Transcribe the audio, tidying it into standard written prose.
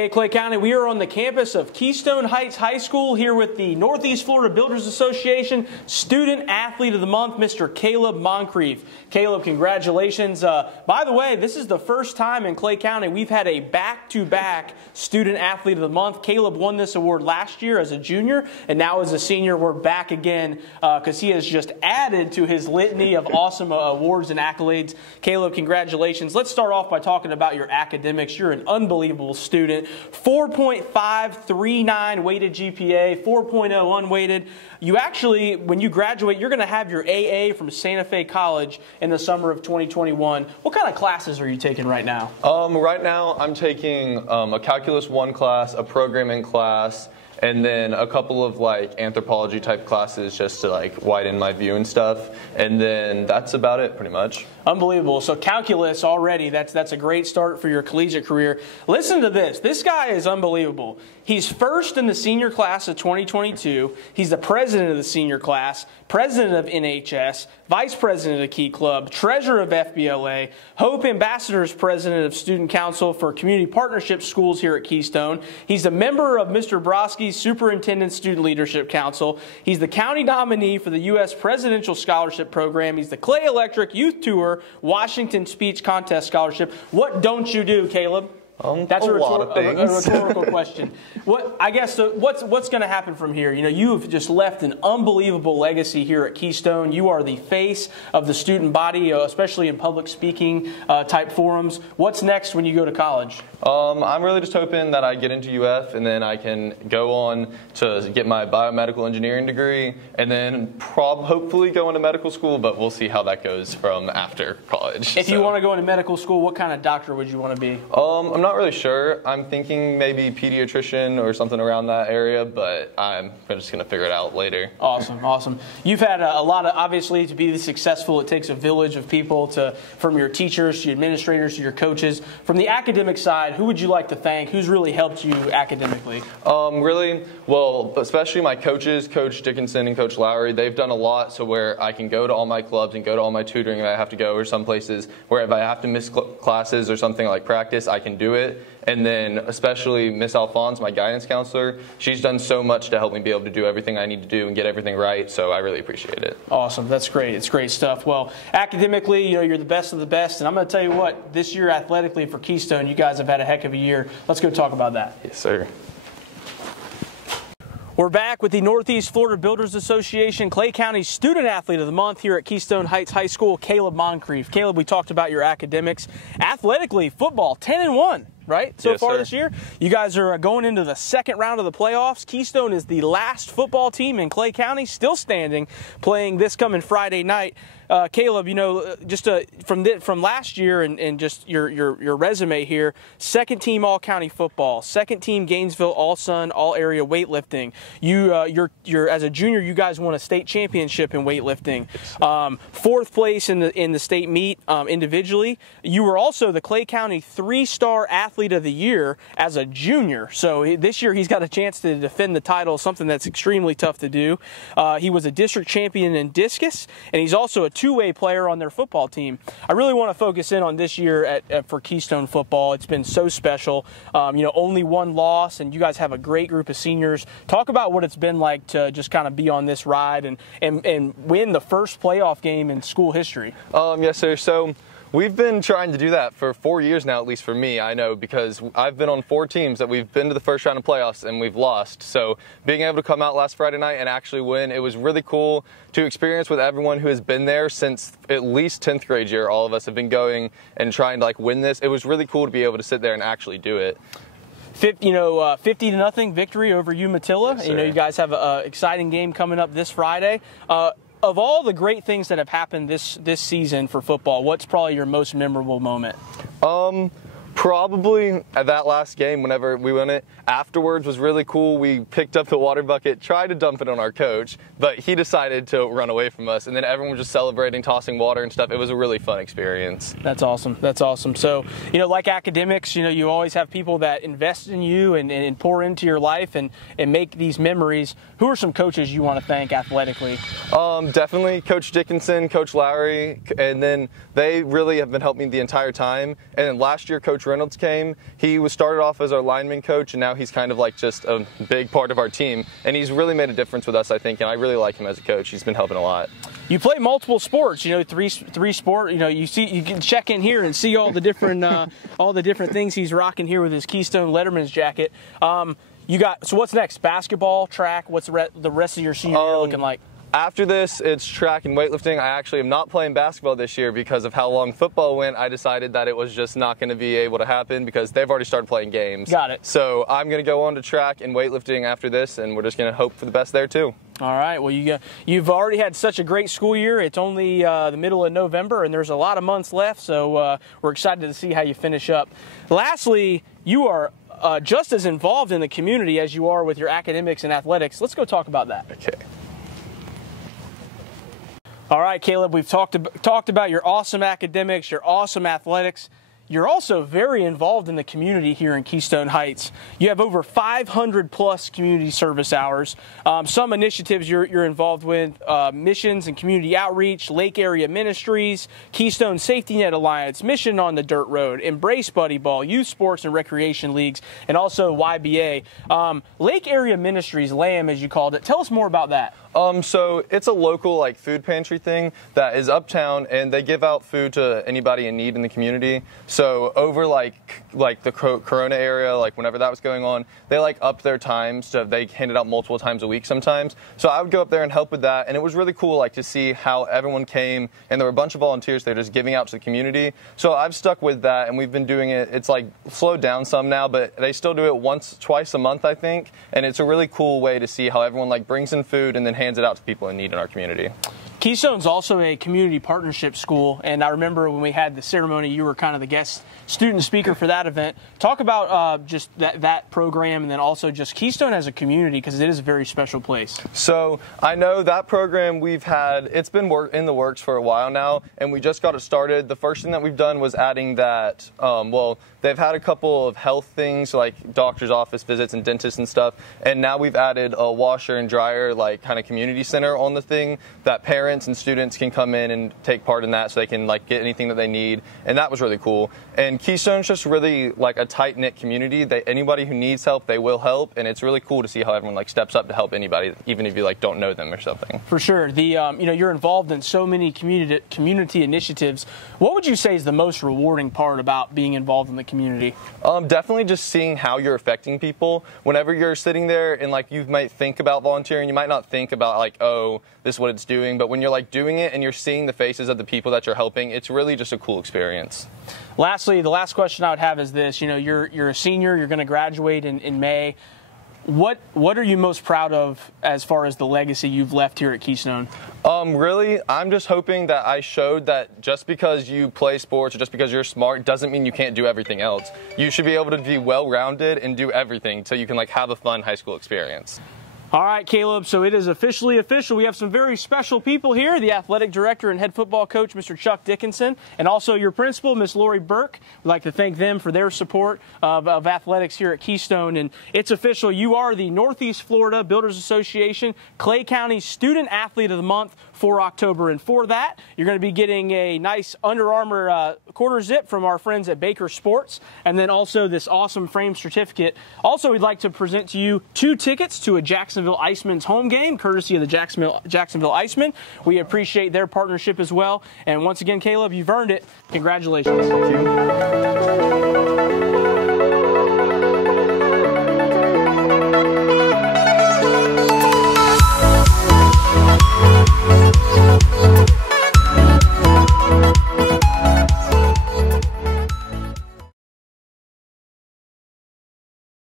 Hey Clay County, we are on the campus of Keystone Heights High School here with the Northeast Florida Builders Association Student Athlete of the Month, Mr. Caleb Moncrief. Caleb, congratulations. By the way, this is the first time in Clay County we've had a back-to-back Student Athlete of the Month. Caleb won this award last year as a junior, and now as a senior we're back again because he has just added to his litany of awesome awards and accolades. Caleb, congratulations. Let's start off by talking about your academics. You're an unbelievable student. 4.539 weighted GPA, 4.0 unweighted. You actually, when you graduate, you're going to have your AA from Santa Fe College in the summer of 2021. What kind of classes are you taking right now? Right now I'm taking a Calculus 1 class, a programming class, and then a couple of like anthropology type classes just to like widen my view and stuff. And then that's about it pretty much. Unbelievable. So calculus already, that's a great start for your collegiate career. Listen to this. This guy is unbelievable. He's first in the senior class of 2022. He's the president of the senior class, president of NHS, vice president of Key Club, treasurer of FBLA, Hope Ambassadors president of Student Council for Community Partnership Schools here at Keystone. He's a member of Mr. Broski's Superintendent Student Leadership Council. He's the county nominee for the U.S. Presidential Scholarship Program. He's the Clay Electric Youth Tour Washington Speech Contest Scholarship. What don't you do, Caleb? That's a rhetorical question. What's going to happen from here? You know, you've just left an unbelievable legacy here at Keystone. You are the face of the student body, especially in public speaking type forums. What's next when you go to college? I'm really just hoping that I get into UF and then I can go on to get my biomedical engineering degree and then hopefully go into medical school, but we'll see how that goes from after college. If you want to go into medical school, what kind of doctor would you want to be? I'm not really sure. I'm thinking maybe pediatrician or something around that area, but I'm just going to figure it out later. Awesome, awesome. You've had a lot of, obviously, to be successful, it takes a village of people, from your teachers to your administrators to your coaches. From the academic side, who would you like to thank? Who's really helped you academically? Really, well, especially my coaches, Coach Dickinson and Coach Lowry. They've done a lot so where I can go to all my clubs and go to all my tutoring if I have to go, or some places where if I have to miss classes or something like practice, I can do it. And then especially Miss Alphonse, my guidance counselor, she's done so much to help me be able to do everything I need to do and get everything right, so I really appreciate it. Awesome. That's great. It's great stuff. Well, academically, you know, you're the best of the best, and I'm going to tell you what, this year athletically for Keystone, you guys have had a heck of a year. Let's go talk about that. Yes, sir. We're back with the Northeast Florida Builders Association Clay County Student Athlete of the Month here at Keystone Heights High School, Caleb Moncrief. Caleb, we talked about your academics. Athletically, football, 10-1. Right? So far this year, you guys are going into the second round of the playoffs. Keystone is the last football team in Clay County, still standing, playing this coming Friday night. Caleb, you know, just from last year and just your resume here, second team All County football, second team Gainesville All Sun All Area weightlifting. You're as a junior, you guys won a state championship in weightlifting. Fourth place in the state meet individually. You were also the Clay County 3-star athlete of the year as a junior. So this year he's got a chance to defend the title, something that's extremely tough to do. He was a district champion in discus, and he's also a two-way player on their football team. I really want to focus in on this year for Keystone football. It's been so special. You know, only one loss, and you guys have a great group of seniors. Talk about what it's been like to just kind of be on this ride and win the first playoff game in school history. Yes, sir. So we've been trying to do that for 4 years now, at least for me, I know, because I've been on 4 teams that we've been to the first round of playoffs and we've lost. So being able to come out last Friday night and actually win, it was really cool to experience with everyone who has been there since at least 10th grade year. All of us have been going and trying to like win this. It was really cool to be able to sit there and actually do it. 50-0 victory over Umatilla. Yes, you know, you guys have an exciting game coming up this Friday. Of all the great things that have happened this season for football, what's probably your most memorable moment? Probably at that last game, whenever we won it, afterwards was really cool. We picked up the water bucket, tried to dump it on our coach, but he decided to run away from us, and then everyone was just celebrating, tossing water and stuff. It was a really fun experience. That's awesome. That's awesome. So, you know, like academics, you know, you always have people that invest in you and pour into your life and make these memories. Who are some coaches you want to thank athletically? Definitely Coach Dickinson, Coach Lowry, and then they really have been helping me the entire time. And then last year, Coach Reynolds came, he started off as our lineman coach, and now he's kind of like just a big part of our team. And he's really made a difference with us, I think, and I really like him as a coach. He's been helping a lot. You play multiple sports, you know, three sport. You know, you can check in here and see all the different things he's rocking here with his Keystone Letterman's jacket. So what's next? Basketball, track. What's the rest of your senior year looking like? After this, it's track and weightlifting. I actually am not playing basketball this year because of how long football went. I decided that it was just not going to be able to happen because they've already started playing games. Got it. So I'm going to go on to track and weightlifting after this, and we're just going to hope for the best there too. All right. Well, you've already had such a great school year. It's only the middle of November, and there's a lot of months left, so we're excited to see how you finish up. Lastly, you are just as involved in the community as you are with your academics and athletics. Let's go talk about that. Okay. All right, Caleb, we've talked about your awesome academics, your awesome athletics. You're also very involved in the community here in Keystone Heights. You have over 500 plus community service hours. Some initiatives you're involved with, missions and community outreach, Lake Area Ministries, Keystone Safety Net Alliance, Mission on the Dirt Road, Embrace Buddy Ball, Youth Sports and Recreation Leagues, and also YBA. Lake Area Ministries, LAM as you called it. Tell us more about that. So it's a local like food pantry thing that is uptown, and they give out food to anybody in need in the community. So over like the Corona area, like whenever that was going on, they like upped their times. So they handed out multiple times a week sometimes. So I would go up there and help with that, and it was really cool like to see how everyone came, and there were a bunch of volunteers they're just giving out to the community. So I've stuck with that, and we've been doing it. It's like slowed down some now, but they still do it twice a month, I think, and it's a really cool way to see how everyone like brings in food and then hands it out to people in need in our community. Keystone's also a community partnership school, and I remember when we had the ceremony, you were kind of the guest student speaker for that event. Talk about just that program, and then also just Keystone as a community, because it is a very special place. So I know that program it's been in the works for a while now, and we just got it started. The first thing that we've done was adding that, they've had a couple of health things like doctor's office visits and dentists and stuff, and now we've added a washer and dryer like kind of community center on the thing that parents and students can come in and take part in that, so they can like get anything that they need, and that was really cool. And Keystone's just really like a tight-knit community. Anybody who needs help, they will help, and it's really cool to see how everyone like steps up to help anybody, even if you like don't know them or something. For sure. You're involved in so many community initiatives. What would you say is the most rewarding part about being involved in the community? Definitely just seeing how you're affecting people. Whenever you're sitting there and like you might think about volunteering, you might not think about like, oh, this is what it's doing, but when you're like doing it and you're seeing the faces of the people that you're helping, it's really just a cool experience. Lastly, the last question I would have is this: you're a senior, you're going to graduate in May. What are you most proud of as far as the legacy you've left here at Keystone? Really, I'm just hoping that I showed that just because you play sports or just because you're smart doesn't mean you can't do everything else. You should be able to be well-rounded and do everything so you can like have a fun high school experience. All right, Caleb, so it is officially official. We have some very special people here, the athletic director and head football coach, Mr. Chuck Dickinson, and also your principal, Miss Lori Burke. We'd like to thank them for their support of athletics here at Keystone. And it's official. You are the Northeast Florida Builders Association Clay County Student Athlete of the Month for October. And for that, you're going to be getting a nice Under Armour quarter zip from our friends at Baker Sports, and then also this awesome frame certificate. Also, we'd like to present to you 2 tickets to a Jacksonville Iceman's home game, courtesy of the Jacksonville Iceman. We appreciate their partnership as well. And once again, Caleb, you've earned it. Congratulations. Thank you.